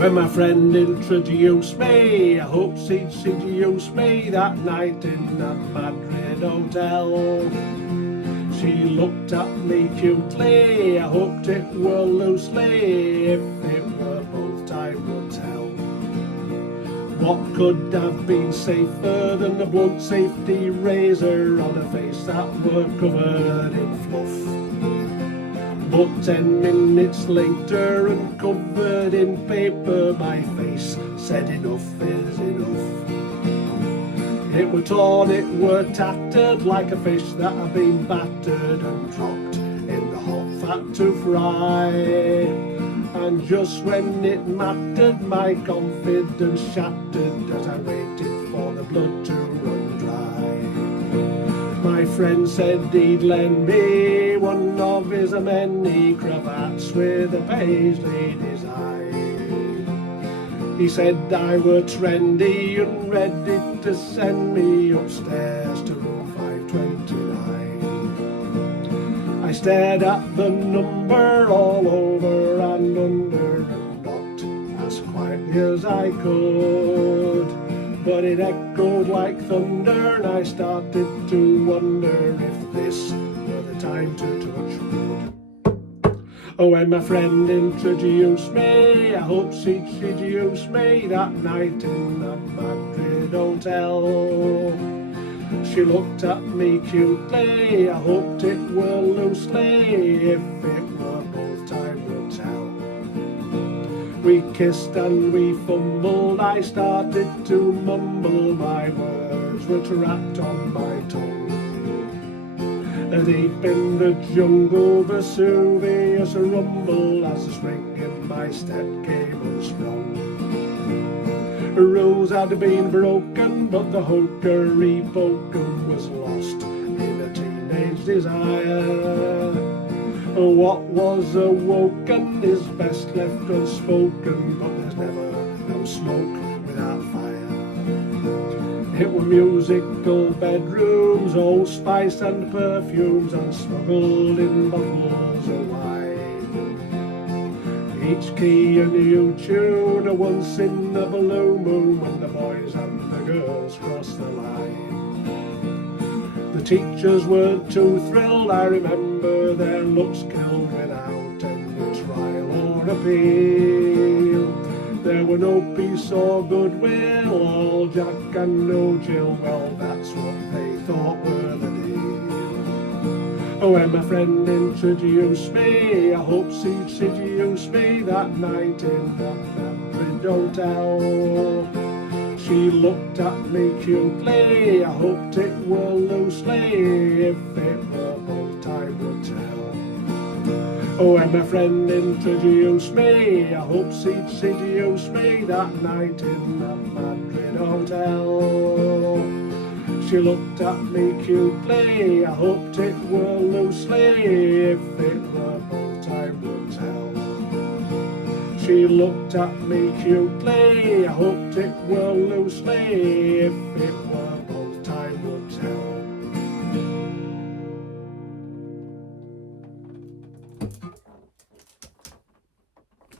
When my friend introduced me, I hoped she'd seduce me that night in that Madrid hotel. She looked at me cutely, I hoped it were loosely, if it were both time would tell. What could have been safer than a blunt safety razor on a face that were covered in fluff? But 10 minutes later and covered in paper, my face said enough is enough. It were torn, it were tattered like a fish that had been battered and dropped in the hot fat to fry. And just when it mattered, my confidence shattered as I waited for the blood to run dry. My friend said he'd lend me one of his many cravats with a paisley design. He said I were trendy and ready to send me upstairs to room 529. I stared at the number all over and under and knocked as quietly as I could. But it echoed like thunder and I started to wonder if this were the time to touch wood. Oh, when my friend introduced me, I hoped she'd seduce me that night in that Madrid hotel. She looked at me cutely, I hoped it were loosely, if it were both time would tell. We kissed and we fumbled, I started to mumble, my words were trapped on my tongue. Deep in the jungle, Vesuvius rumbled as the spring in my step came unstrung. Rules had been broken, but the hookery poken was lost in a teenage desire. What was awoken is best left unspoken, but there's never no smoke without fire. It were musical bedrooms, old spice and perfumes, and smuggled in bottles of wine. Each key a new tune, a once in a blue moon, when the boys and the girls crossed the line. The teachers weren't too thrilled, I remember their looks killed without any trial or appeal. There were no peace or goodwill, all Jack and no Jill, well that's what they thought were the deal. Oh, when my friend introduced me, I hoped she'd seduce me that night in that Madrid hotel. She looked at me cutely, I hoped it were loosely, if it were both time would tell. Oh, when my friend introduced me, I hoped she'd seduce me that night in that Madrid hotel. She looked at me cutely, I hoped it were loosely, if it were both time would tell. She looked at me cutely, I hoped it were loosely, if it